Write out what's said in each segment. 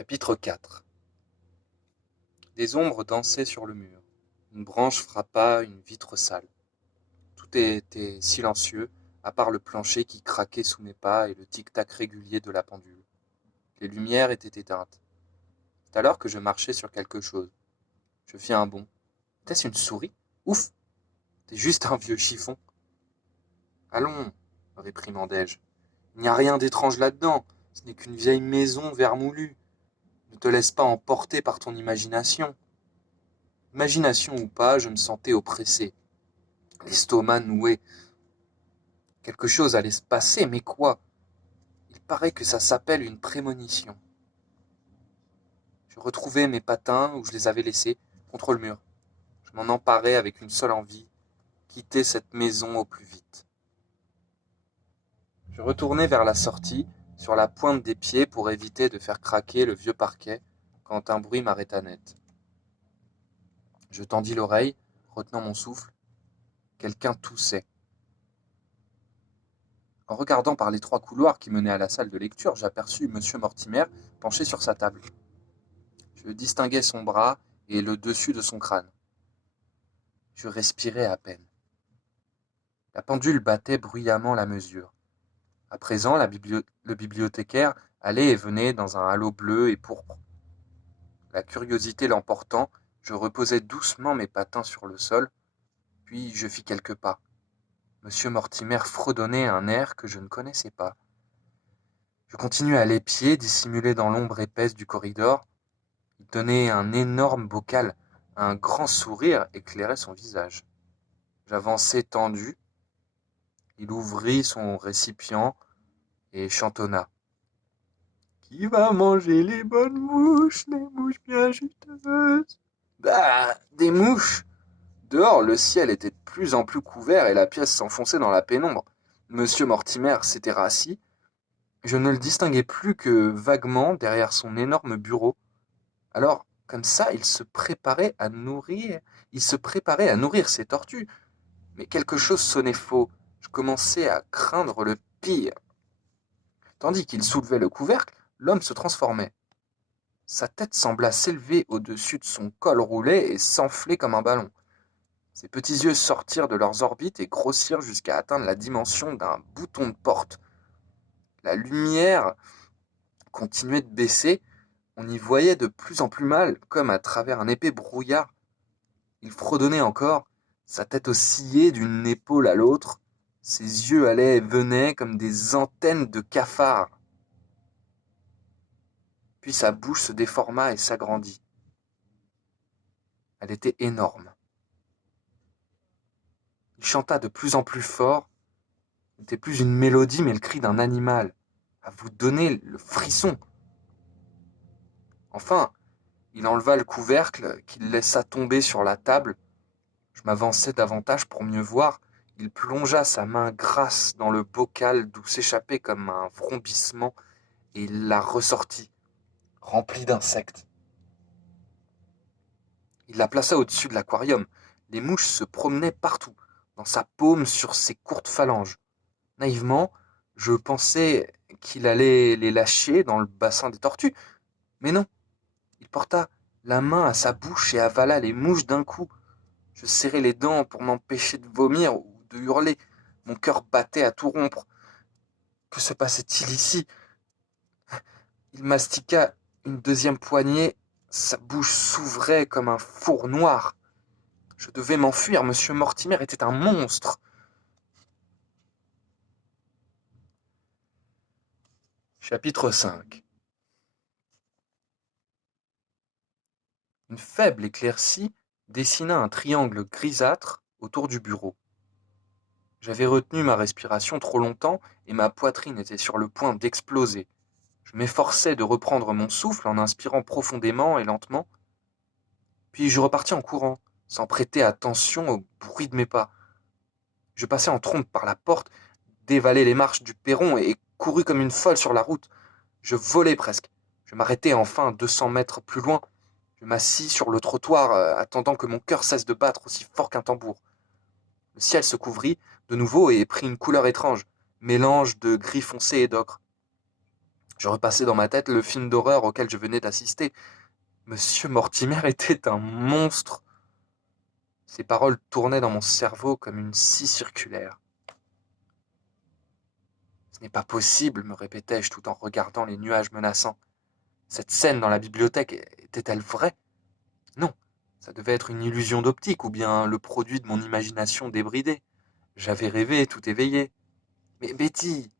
Chapitre 4. Des ombres dansaient sur le mur. Une branche frappa une vitre sale. Tout était silencieux, à part le plancher qui craquait sous mes pas et le tic-tac régulier de la pendule. Les lumières étaient éteintes. C'est alors que je marchais sur quelque chose. Je fis un bond. Était-ce une souris? Ouf! C'était juste un vieux chiffon. Allons, réprimandai-je. Il n'y a rien d'étrange là-dedans. Ce n'est qu'une vieille maison vermoulue. Ne te laisse pas emporter par ton imagination. Imagination ou pas, je me sentais oppressé, l'estomac noué. Quelque chose allait se passer, mais quoi? Il paraît que ça s'appelle une prémonition. Je retrouvai mes patins où je les avais laissés, contre le mur. Je m'en emparai avec une seule envie, quitter cette maison au plus vite. Je retournai vers la sortie, sur la pointe des pieds pour éviter de faire craquer le vieux parquet, quand un bruit m'arrêta net. Je tendis l'oreille, retenant mon souffle. Quelqu'un toussait. En regardant par l'étroit couloir qui menait à la salle de lecture, j'aperçus Monsieur Mortimer penché sur sa table. Je distinguai son bras et le dessus de son crâne. Je respirais à peine. La pendule battait bruyamment la mesure. À présent, le bibliothécaire allait et venait dans un halo bleu et pourpre. La curiosité l'emportant, je reposai doucement mes patins sur le sol, puis je fis quelques pas. Monsieur Mortimer fredonnait un air que je ne connaissais pas. Je continuai à l'épier, dissimulé dans l'ombre épaisse du corridor. Il tenait un énorme bocal, un grand sourire éclairait son visage. J'avançai tendu. Il ouvrit son récipient et chantonna. Qui va manger les bonnes mouches, les mouches bien juteuses? Bah, des mouches! Dehors, le ciel était de plus en plus couvert et la pièce s'enfonçait dans la pénombre. Monsieur Mortimer s'était rassis. Je ne le distinguais plus que vaguement derrière son énorme bureau. Alors, comme ça, il se préparait à nourrir ses tortues. Mais quelque chose sonnait faux. Je commençais à craindre le pire. Tandis qu'il soulevait le couvercle, l'homme se transformait. Sa tête sembla s'élever au-dessus de son col roulé et s'enfler comme un ballon. Ses petits yeux sortirent de leurs orbites et grossirent jusqu'à atteindre la dimension d'un bouton de porte. La lumière continuait de baisser. On y voyait de plus en plus mal, comme à travers un épais brouillard. Il fredonnait encore, sa tête oscillait d'une épaule à l'autre, ses yeux allaient et venaient comme des antennes de cafard. Puis sa bouche se déforma et s'agrandit. Elle était énorme. Il chanta de plus en plus fort. Ce n'était plus une mélodie, mais le cri d'un animal, à vous donner le frisson. Enfin, il enleva le couvercle qu'il laissa tomber sur la table. Je m'avançai davantage pour mieux voir. Il plongea sa main grasse dans le bocal d'où s'échappait comme un vrombissement et il la ressortit, remplie d'insectes. Il la plaça au-dessus de l'aquarium. Les mouches se promenaient partout, dans sa paume, sur ses courtes phalanges. Naïvement, je pensais qu'il allait les lâcher dans le bassin des tortues. Mais non, il porta la main à sa bouche et avala les mouches d'un coup. Je serrai les dents pour m'empêcher de vomir ou de hurler. Mon cœur battait à tout rompre. Que se passait-il ici? Il mastiqua une deuxième poignée. Sa bouche s'ouvrait comme un four noir. Je devais m'enfuir. Monsieur Mortimer était un monstre. Chapitre 5. Une faible éclaircie dessina un triangle grisâtre autour du bureau. J'avais retenu ma respiration trop longtemps et ma poitrine était sur le point d'exploser. Je m'efforçais de reprendre mon souffle en inspirant profondément et lentement. Puis je repartis en courant, sans prêter attention au bruit de mes pas. Je passai en trombe par la porte, dévalai les marches du perron et courus comme une folle sur la route. Je volai presque. Je m'arrêtai enfin 200 mètres plus loin. Je m'assis sur le trottoir, attendant que mon cœur cesse de battre aussi fort qu'un tambour. Le ciel se couvrit de nouveau et prit une couleur étrange, mélange de gris foncé et d'ocre. Je repassais dans ma tête le film d'horreur auquel je venais d'assister. Monsieur Mortimer était un monstre. Ces paroles tournaient dans mon cerveau comme une scie circulaire. Ce n'est pas possible, me répétais-je tout en regardant les nuages menaçants. Cette scène dans la bibliothèque était-elle vraie? Non, ça devait être une illusion d'optique ou bien le produit de mon imagination débridée. J'avais rêvé, tout éveillé. Mais Betty,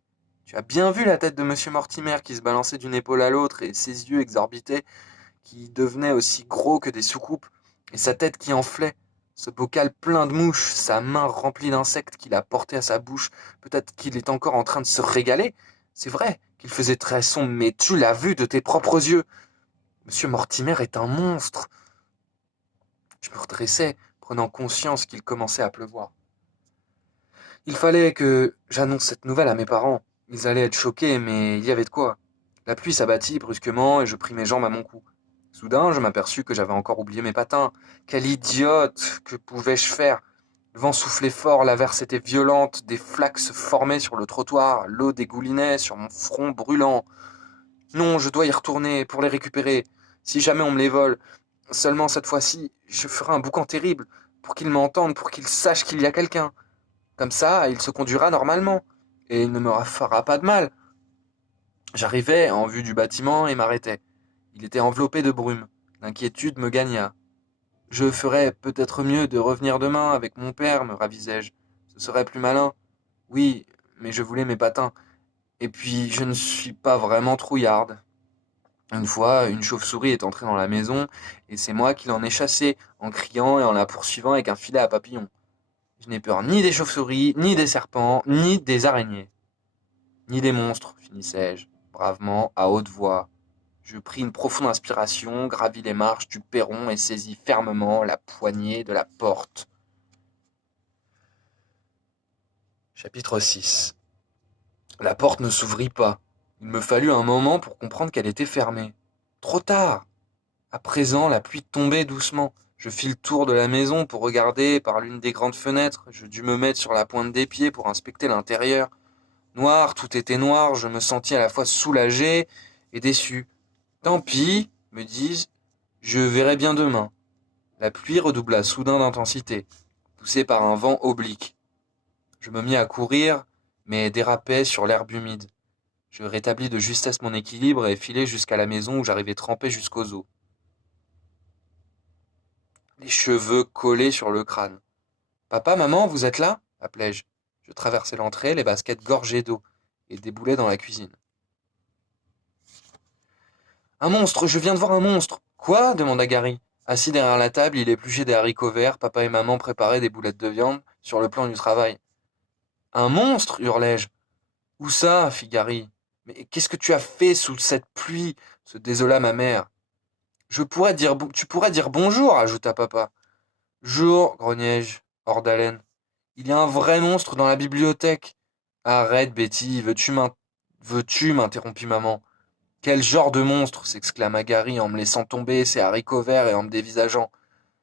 tu as bien vu la tête de Monsieur Mortimer qui se balançait d'une épaule à l'autre et ses yeux exorbitaient, qui devenaient aussi gros que des soucoupes, et sa tête qui enflait, ce bocal plein de mouches, sa main remplie d'insectes qu'il a porté à sa bouche. Peut-être qu'il est encore en train de se régaler. C'est vrai qu'il faisait très sombre, mais tu l'as vu de tes propres yeux. Monsieur Mortimer est un monstre. Je me redressais, prenant conscience qu'il commençait à pleuvoir. Il fallait que j'annonce cette nouvelle à mes parents. Ils allaient être choqués, mais il y avait de quoi. La pluie s'abattit brusquement et je pris mes jambes à mon cou. Soudain, je m'aperçus que j'avais encore oublié mes patins. Quelle idiote! Que pouvais-je faire? Le vent soufflait fort, l'averse était violente, des flaques se formaient sur le trottoir, l'eau dégoulinait sur mon front brûlant. Non, je dois y retourner pour les récupérer. Si jamais on me les vole, seulement cette fois-ci, je ferai un boucan terrible, pour qu'il m'entende, pour qu'il sache qu'il y a quelqu'un. Comme ça, il se conduira normalement, et il ne me fera pas de mal. J'arrivai en vue du bâtiment et m'arrêtai. Il était enveloppé de brume. L'inquiétude me gagna. Je ferais peut-être mieux de revenir demain avec mon père, me ravisai-je. Ce serait plus malin. Oui, mais je voulais mes patins. Et puis, je ne suis pas vraiment trouillarde. Une fois, une chauve-souris est entrée dans la maison, et c'est moi qui l'en ai chassée, en criant et en la poursuivant avec un filet à papillons. Je n'ai peur ni des chauves-souris, ni des serpents, ni des araignées. Ni des monstres, finissais-je, bravement, à haute voix. Je pris une profonde inspiration, gravis les marches du perron et saisis fermement la poignée de la porte. Chapitre 6. La porte ne s'ouvrit pas. Il me fallut un moment pour comprendre qu'elle était fermée. Trop tard! À présent, la pluie tombait doucement. Je fis le tour de la maison pour regarder par l'une des grandes fenêtres. Je dus me mettre sur la pointe des pieds pour inspecter l'intérieur. Noir, tout était noir, je me sentis à la fois soulagé et déçu. Tant pis, me dis-je, je verrai bien demain. La pluie redoubla soudain d'intensité, poussée par un vent oblique. Je me mis à courir, mais dérapais sur l'herbe humide. Je rétablis de justesse mon équilibre et filai jusqu'à la maison où j'arrivais trempé jusqu'aux os. Les cheveux collés sur le crâne. Papa, maman, vous êtes là? Appelai-je. Je traversai l'entrée, les baskets gorgées d'eau, et déboulai dans la cuisine. Un monstre, je viens de voir un monstre. Quoi? Demanda Gary. Assis derrière la table, il épluchait des haricots verts, papa et maman préparaient des boulettes de viande sur le plan du travail. Un monstre? Hurlai-je. Où ça? Fit Gary. Mais qu'est-ce que tu as fait sous cette pluie? Se désola ma mère. Tu pourrais dire bonjour, ajouta papa. Jour, grognai-je, hors d'haleine. Il y a un vrai monstre dans la bibliothèque. Arrête, Betty, veux-tu, m'interrompit maman. Quel genre de monstre? S'exclama Gary en me laissant tomber ses haricots verts et en me dévisageant.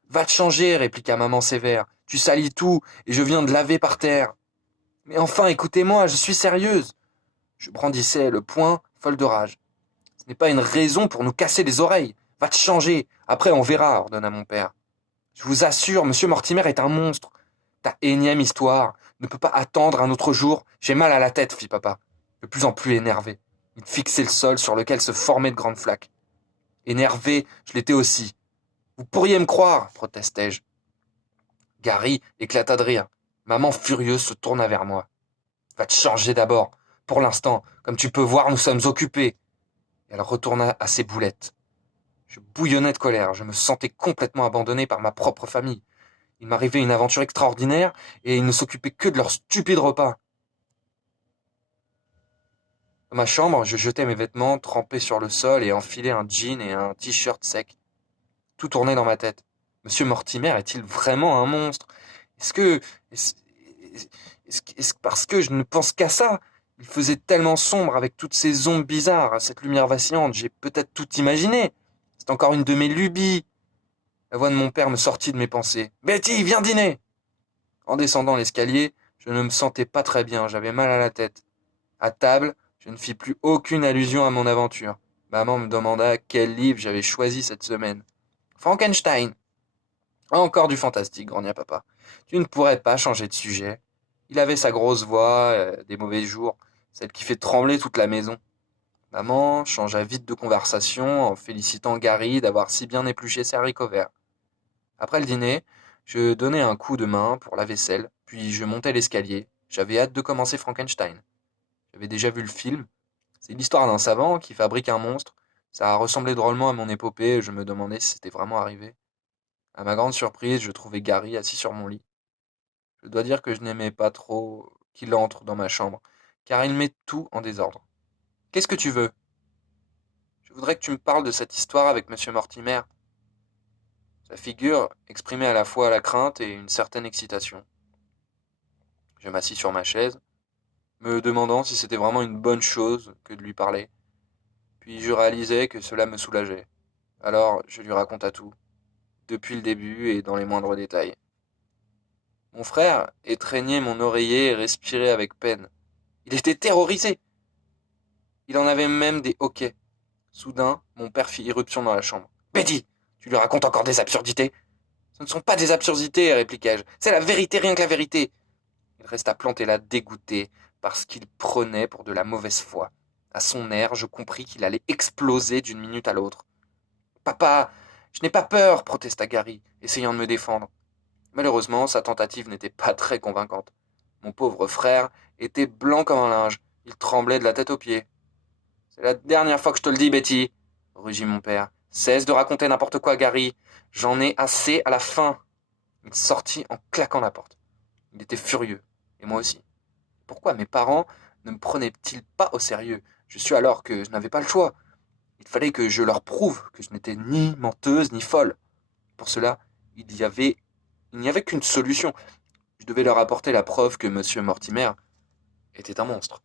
Va te changer, répliqua maman sévère. Tu salis tout, et je viens de laver par terre. Mais enfin, écoutez-moi, je suis sérieuse. Je brandissais le poing, folle de rage. Ce n'est pas une raison pour nous casser les oreilles. Va te changer, après on verra, ordonna mon père. Je vous assure, monsieur Mortimer est un monstre. Ta énième histoire ne peut pas attendre un autre jour. J'ai mal à la tête, fit papa, de plus en plus énervé. Il fixait le sol sur lequel se formaient de grandes flaques. Énervé, je l'étais aussi. Vous pourriez me croire, protestai-je. Gary éclata de rire. Maman furieuse se tourna vers moi. Va te changer d'abord. Pour l'instant, comme tu peux voir, nous sommes occupés. Elle retourna à ses boulettes. Je bouillonnais de colère. Je me sentais complètement abandonné par ma propre famille. Il m'arrivait une aventure extraordinaire et ils ne s'occupaient que de leur stupide repas. Dans ma chambre, je jetai mes vêtements trempés sur le sol et enfilai un jean et un t-shirt sec. Tout tournait dans ma tête. Monsieur Mortimer est-il vraiment un monstre? Est-ce que... Est-ce est-ce parce que je ne pense qu'à ça? Il faisait tellement sombre avec toutes ces ombres bizarres, cette lumière vacillante. J'ai peut-être tout imaginé. C'est encore une de mes lubies. La voix de mon père me sortit de mes pensées. Betty, viens dîner! En descendant l'escalier, je ne me sentais pas très bien. J'avais mal à la tête. À table, Je ne fis plus aucune allusion à mon aventure. Maman me demanda quel livre j'avais choisi cette semaine. Frankenstein. Encore du fantastique, grogna papa. Tu ne pourrais pas changer de sujet. Il avait sa grosse voix, des mauvais jours, celle qui fait trembler toute la maison. Maman changea vite de conversation en félicitant Gary d'avoir si bien épluché ses haricots verts. Après le dîner, je donnai un coup de main pour la vaisselle, puis je montai l'escalier. J'avais hâte de commencer Frankenstein. J'avais déjà vu le film. C'est l'histoire d'un savant qui fabrique un monstre. Ça ressemblait drôlement à mon épopée et je me demandais si c'était vraiment arrivé. À ma grande surprise, je trouvai Gary assis sur mon lit. Je dois dire que je n'aimais pas trop qu'il entre dans ma chambre, car il met tout en désordre. Qu'est-ce que tu veux? Je voudrais que tu me parles de cette histoire avec monsieur Mortimer. Sa figure exprimait à la fois la crainte et une certaine excitation. Je m'assis sur ma chaise, me demandant si c'était vraiment une bonne chose que de lui parler. Puis je réalisais que cela me soulageait. Alors je lui raconta tout, depuis le début et dans les moindres détails. Mon frère étreignait mon oreiller et respirait avec peine. Il était terrorisé. Il en avait même des hoquets. Soudain, mon père fit irruption dans la chambre. Betty, tu lui racontes encore des absurdités? Ce ne sont pas des absurdités, répliquai-je. C'est la vérité, rien que la vérité. Il resta planté là, dégoûté, parce qu'il prenait pour de la mauvaise foi. À son air, je compris qu'il allait exploser d'une minute à l'autre. Papa, je n'ai pas peur, protesta Gary, essayant de me défendre. Malheureusement, sa tentative n'était pas très convaincante. Mon pauvre frère était blanc comme un linge. Il tremblait de la tête aux pieds. C'est la dernière fois que je te le dis, Betty, rugit mon père. Cesse de raconter n'importe quoi, Gary. J'en ai assez à la fin. Il sortit en claquant la porte. Il était furieux, et moi aussi. Pourquoi mes parents ne me prenaient-ils pas au sérieux? Je suis alors que je n'avais pas le choix. Il fallait que je leur prouve que je n'étais ni menteuse ni folle. Pour cela, il n'y avait qu'une solution. Je devais leur apporter la preuve que monsieur Mortimer était un monstre.